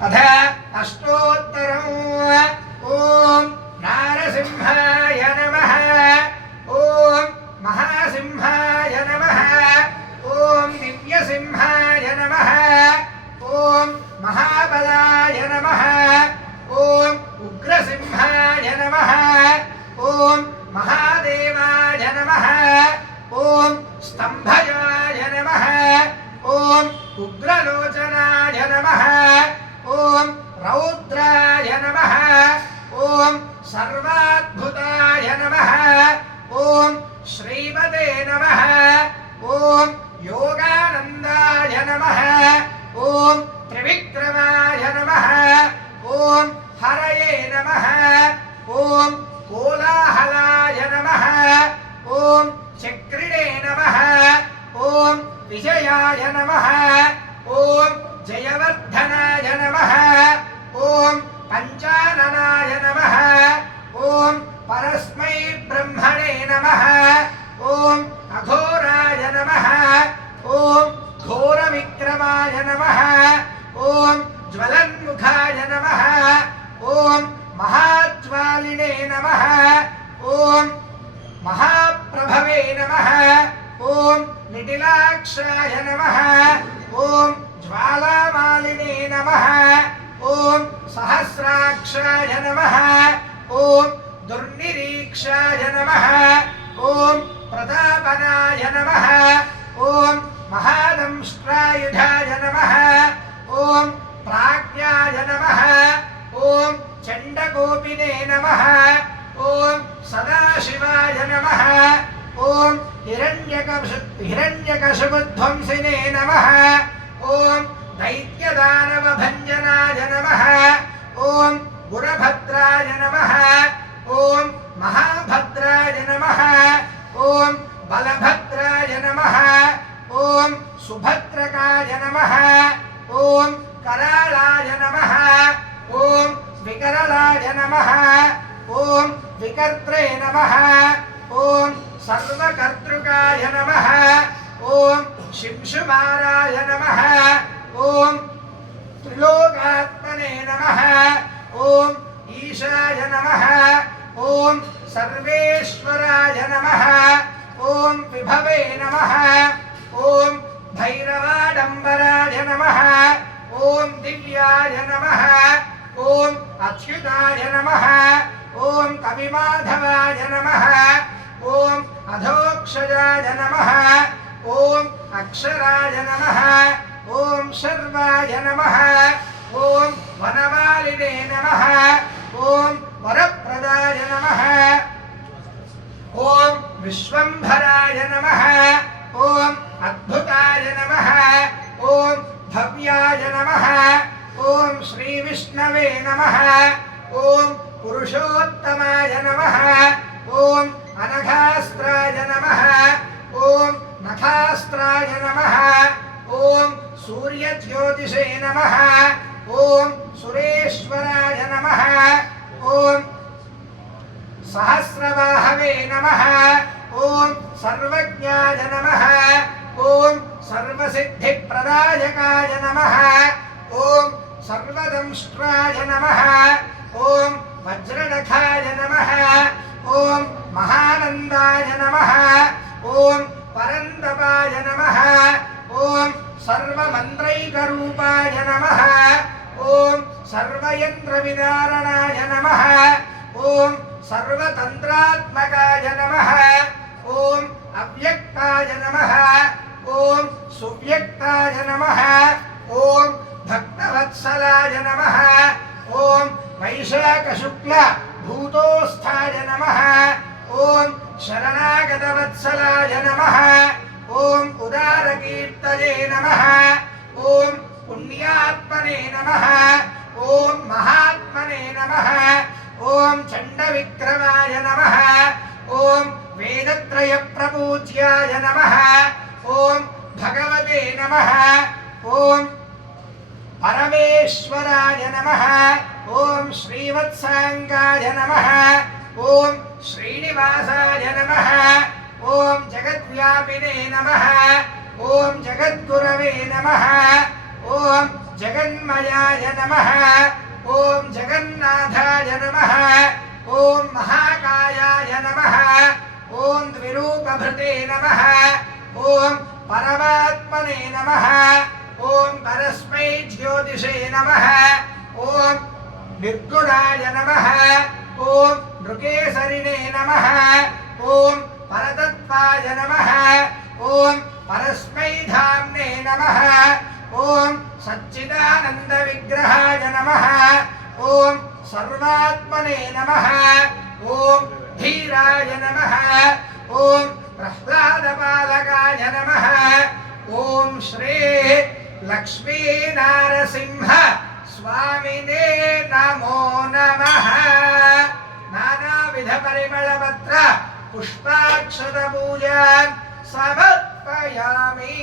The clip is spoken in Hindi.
अथ अष्टोत्तरम् ओम नारसिंहाय नमः ओम महासिंहाय नमः ओम दिव्यसिंहाय नमः ओम महाबलाय नमः ओम उग्रसिंहाय नमः ओम महादेवाय नमः ओम स्तंभजाय नमः ओम उग्रलोचनाय नमः ओम रौद्राय नमः ओम सर्वाद्भुताय नमः ओम श्रीमते नमः ओम योगानंदाय नमः ओम त्रिविक्रमाय नमः ओम हरये नमः ओम कोलाहलाय नमः ओम चक्रिणे नमः ओम विजयाय नमः ओम जयवर्धनाय नमः ओम पंचाननाय नमः ओम परस्मै ब्रह्मणे नमः ओम अघोराय नमः ओम घोरविक्रमाय नमः ओम ज्वलन्मुखाय नमः ओम महाज्वालिने नमः ओम महाप्रभवे नमः ओम निटिलाक्षाय नमः ओम ज्वालामालिने नमः ओम सहस्राक्षाय नमः ओम दुर्निरीक्षाय नमः ओम प्रतापनाय नमः ओम महादंष्ट्रायुधाय नमः ओम प्राज्ञाय नमः ओम चण्डकोपिने नमः ओम सदाशिवाय नमः ओम हिरण्यकशिपुध्वंसिने नमः ओम दैत्यदानवभञ्जनाय नमः ओम गुरभद्राय नमः ओम महाभद्राय नमः ओम बलभद्राय नमः ओम सुभद्रकाय नमः ओम करालाय नमः ओम विकरलाय नमः ओम विकर्त्रे नमः ओम सर्वकर्तृकाय नमः ओम शिंशुमाराय नमः ओम त्रिलोकात्मने नमः ओम ईशाय नमः ओम सर्वेश्वराय नमः ओम विभवे नमः ओम भैरवाडंबराय नमः ओम दिव्याय नमः ओम अच्युताय नमः ओम कविमाधवाय नमः ओम अधोक्षजाय नमः ओम अक्षराय नमः ओम शर्वाय नमः ओम वनमालिने नमः ओम वरप्रदाय नमः ओम विश्वंभराय नमः ओम अद्भुताय नमः ओम भव्याय नमः ओम श्रीविष्णवे नमः ओम पुरुषोत्तमाय नमः ओम अनघास्त्राय नमः ओम नखास्त्राय नमः ओम सूर्यज्योतिषे नमः ओम सुरेश्वराय नमः ओम सहस्रबाहवे नमः ओम सर्वज्ञाय नमः ओम सर्वसिद्धिप्रदायकाय नमः ओम सर्वदंष्ट्राय नमः ओम वज्रनखाय नमः ओम महानंदाय नमः ओम परन्तपाय नमः ओम सर्वमन्त्रैकरूपाय नमः ओम सर्वयन्त्रविदारणाय नमः ओम सर्वतन्त्रात्मकाय नमः ओम अव्यक्ताय नमः ओम सुव्यक्ताय नमः ओम भक्तवत्सलाय नमः ओम वैशाखशुक्ल भूतोस्थाय नमः ओम शरणागतवत्सलाय नमः ओम उदारकीर्तये नमः ओम पुण्यात्मने नमः ओम महात्मने नमः ओम चण्डविक्रमाय नमः ओम वेदत्रयप्रपूज्याय नमः ओम भगवते नमः ओम परमेश्वराय नमः ओम श्रीवत्सांगाय नमः ओम श्रीनिवासाय नमः ओम जगद्व्यापिने नमः ओम जगद्गुरवे नमः ओम जगन्मयाय नमः ॐ जगन्नाथाय नमः ॐ महाकायाय नमः ॐ द्विरूपभृते नमः ॐ परमात्मने नमः ॐ परस्मै ज्योतिषे नमः ॐ निर्गुणाय नमः ॐ नृकेसरिणे नमः ॐ परतत्त्वाय नमः ॐ परस्मै धाम्ने नमः ॐ सच्चिदानन्दविग्रहाय नमः ॐ सर्वात्मने नमः ॐ धीराय नमः ॐ प्रह्लादपालकाय नमः ॐ श्री लक्ष्मीनारसिंह स्वामिने नमो नमः नानाविधपरिमलपत्र पुष्पाक्षतपूजान् समर्पयामि।